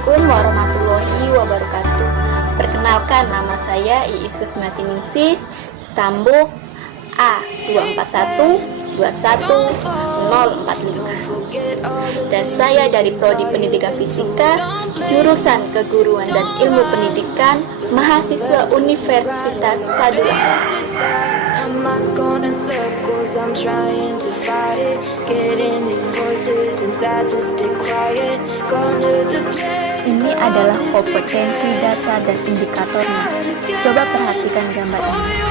Assalamualaikum warahmatullahi wabarakatuh. Perkenalkan, nama saya Iis Kusmatiningsih, Stambuk A241210045, dan saya dari Prodi Pendidikan Fisika, jurusan Keguruan dan Ilmu Pendidikan, mahasiswa Universitas Padua. Ini adalah kompetensi dasar dan indikatornya. Coba perhatikan gambar ini.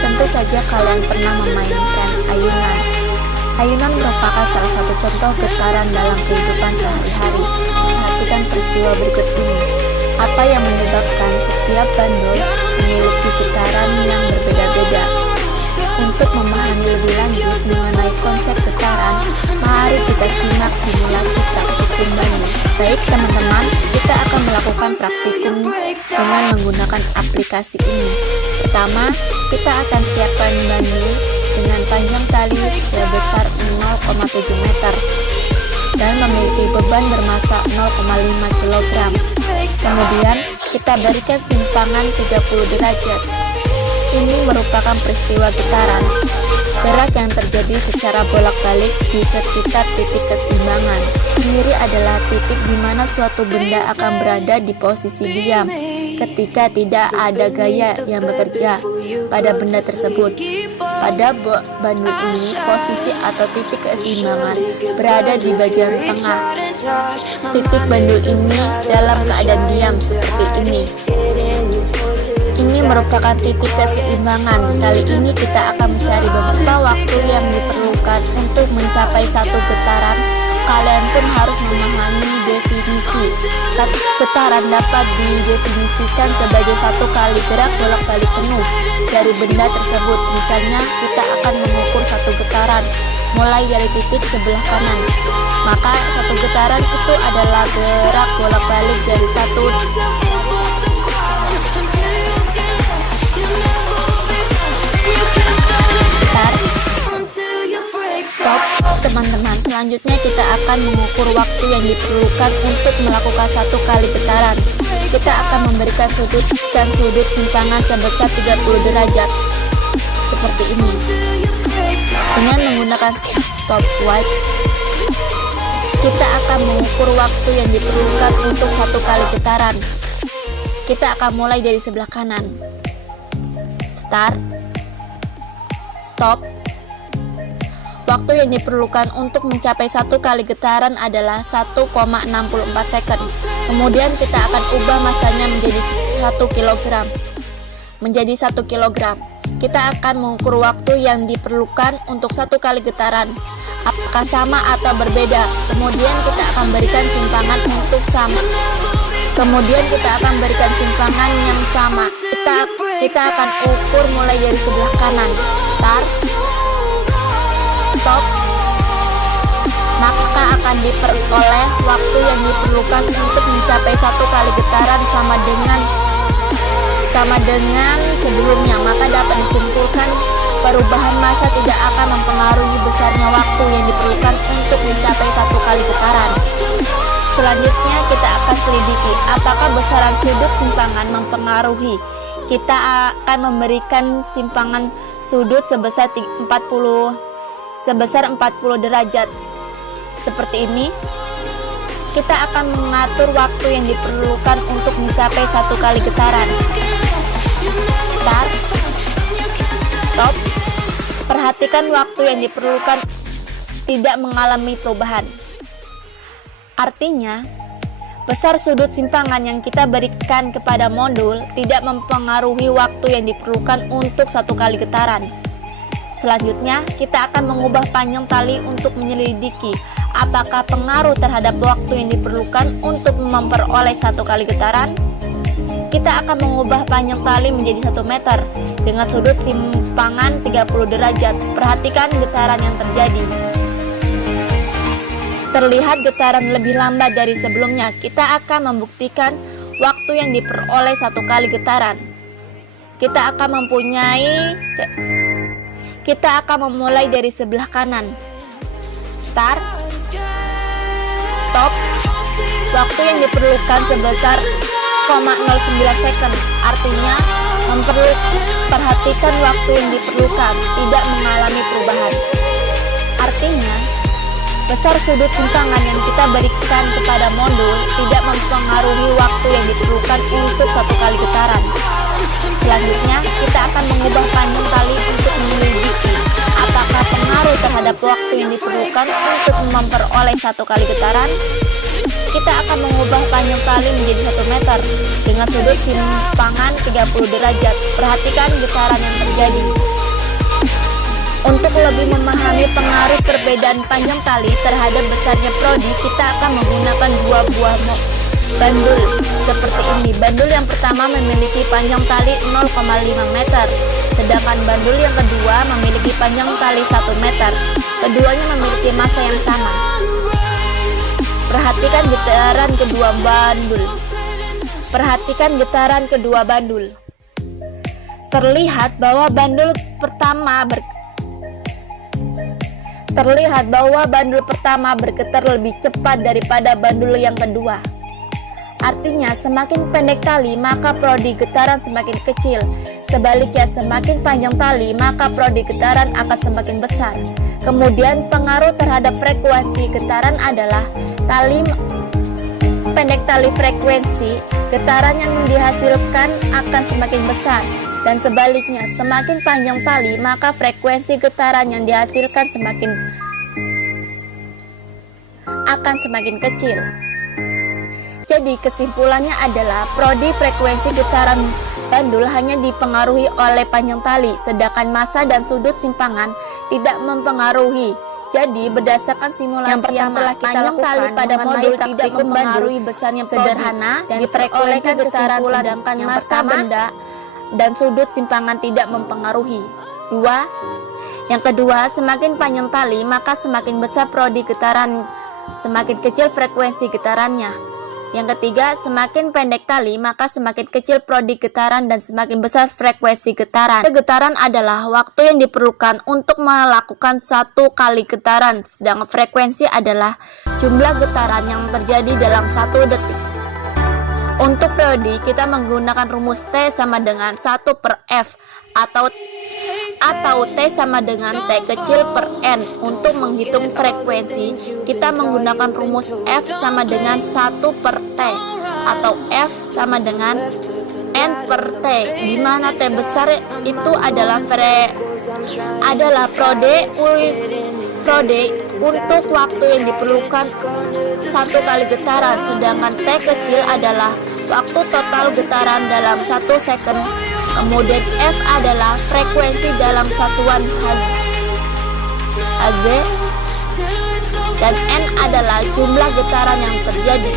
Tentu saja kalian pernah memainkan ayunan. Ayunan merupakan salah satu contoh getaran dalam kehidupan sehari-hari. Perhatikan peristiwa berikut ini. Apa yang menyebabkan setiap bandul memiliki getaran yang berbeda-beda? Untuk memahami lebih lanjut mengenai konsep getaran, mari kita simak simulasi praktikum bandul. Baik teman-teman, kita akan melakukan praktikum dengan menggunakan aplikasi ini. Pertama, kita akan siapkan bandul dengan panjang tali sebesar 0,7 meter dan memiliki beban bermassa 0,5 kg. Kemudian, kita berikan simpangan 30 derajat. Ini merupakan peristiwa getaran. Gerak yang terjadi secara bolak-balik di sekitar titik keseimbangan. Kiri adalah titik di mana suatu benda akan berada di posisi diam ketika tidak ada gaya yang bekerja pada benda tersebut. Pada bandul ini, posisi atau titik keseimbangan berada di bagian tengah. Titik bandul ini dalam keadaan diam seperti ini. Ini merupakan titik keseimbangan. Kali ini kita akan mencari beberapa waktu yang diperlukan untuk mencapai satu getaran. Kalian pun harus memahami definisi. Getaran dapat didefinisikan sebagai satu kali gerak bolak-balik penuh dari benda tersebut. Misalnya, kita akan mengukur satu getaran mulai dari titik sebelah kanan. Maka satu getaran itu adalah gerak bolak-balik dari satu stop. Teman-teman, selanjutnya kita akan mengukur waktu yang diperlukan untuk melakukan satu kali getaran. Kita akan memberikan sudut simpangan sebesar 30 derajat seperti ini. Dengan menggunakan stopwatch, kita akan mengukur waktu yang diperlukan untuk satu kali getaran. Kita akan mulai dari sebelah kanan. Start, stop. Waktu yang diperlukan untuk mencapai satu kali getaran adalah 1,64 second. Kemudian kita akan ubah masanya menjadi 1 kg. Menjadi 1 kg. Kita akan mengukur waktu yang diperlukan untuk satu kali getaran. Apakah sama atau berbeda? Kemudian kita akan berikan simpangan untuk sama. Kemudian kita akan berikan simpangan yang sama. Kita akan ukur mulai dari sebelah kanan. Start, stop. Maka akan diperoleh waktu yang diperlukan untuk mencapai satu kali getaran sama dengan sebelumnya. Maka dapat disimpulkan perubahan massa tidak akan mempengaruhi besarnya waktu yang diperlukan untuk mencapai satu kali getaran. Selanjutnya kita akan selidiki apakah besaran sudut simpangan mempengaruhi. Kita akan memberikan simpangan sudut sebesar 40 derajat seperti ini. Kita akan mengatur waktu yang diperlukan untuk mencapai satu kali getaran. Start, stop. Perhatikan waktu yang diperlukan tidak mengalami perubahan. Artinya, besar sudut simpangan yang kita berikan kepada modul tidak mempengaruhi waktu yang diperlukan untuk satu kali getaran. Selanjutnya, kita akan mengubah panjang tali untuk menyelidiki apakah pengaruh terhadap waktu yang diperlukan untuk memperoleh satu kali getaran. Kita akan mengubah panjang tali menjadi 1 meter dengan sudut simpangan 30 derajat. Perhatikan getaran yang terjadi. Terlihat getaran lebih lambat dari sebelumnya. Kita akan membuktikan waktu yang diperoleh satu kali getaran. Kita akan memulai dari sebelah kanan. Start, stop. waktu yang diperlukan sebesar 0,09 second. Artinya, perhatikan waktu yang diperlukan, tidak mengalami perubahan. Artinya, besar sudut simpangan yang kita berikan kepada modul tidak mempengaruhi waktu yang diperlukan untuk satu kali getaran. Selanjutnya, kita akan mengubah panjang tali untuk menyelidiki apakah pengaruh terhadap waktu yang diperlukan untuk memperoleh satu kali getaran. Kita akan mengubah panjang tali menjadi 1 meter dengan sudut simpangan 30 derajat. Perhatikan getaran yang terjadi. Untuk lebih memahami pengaruh perbedaan panjang tali terhadap besarnya prodi, kita akan menggunakan 2 buah bandul seperti ini. Bandul yang pertama memiliki panjang tali 0,5 meter, sedangkan bandul yang kedua memiliki panjang tali 1 meter. Keduanya memiliki massa yang sama. Perhatikan getaran kedua bandul. Perhatikan getaran kedua bandul. Terlihat bahwa bandul pertama bergetar lebih cepat daripada bandul yang kedua. Artinya, semakin pendek tali, maka prodi getaran semakin kecil. Sebaliknya, semakin panjang tali, maka prodi getaran akan semakin besar. Kemudian, pengaruh terhadap frekuensi getaran adalah pendek tali frekuensi getaran yang dihasilkan akan semakin besar. Dan sebaliknya, semakin panjang tali, maka frekuensi getaran yang dihasilkan akan semakin kecil. Jadi kesimpulannya adalah prodi frekuensi getaran bandul hanya dipengaruhi oleh panjang tali, sedangkan massa dan sudut simpangan tidak mempengaruhi. Jadi berdasarkan simulasi yang telah kita lakukan pada modul tidak mempengaruhi besarnya sederhana dan frekuensi getaran, sedangkan massa benda dan sudut simpangan tidak mempengaruhi. Yang kedua, semakin panjang tali maka semakin besar prodi getaran, semakin kecil frekuensi getarannya. Yang ketiga, semakin pendek tali maka semakin kecil prodi getaran dan semakin besar frekuensi getaran. Getaran adalah waktu yang diperlukan untuk melakukan satu kali getaran, sedangkan frekuensi adalah jumlah getaran yang terjadi dalam 1 detik. Untuk prodi, kita menggunakan rumus T sama dengan 1/F atau T sama dengan T kecil per N. Untuk menghitung frekuensi, kita menggunakan rumus F sama dengan 1/T atau F sama dengan N per T, di mana T besar itu adalah prode untuk waktu yang diperlukan satu kali getaran, sedangkan T kecil adalah waktu total getaran dalam 1 second. Kemudian F adalah frekuensi dalam satuan Hz dan N adalah jumlah getaran yang terjadi.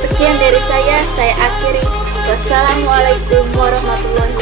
Sekian dari saya akhiri. Wassalamualaikum warahmatullahi wabarakatuh.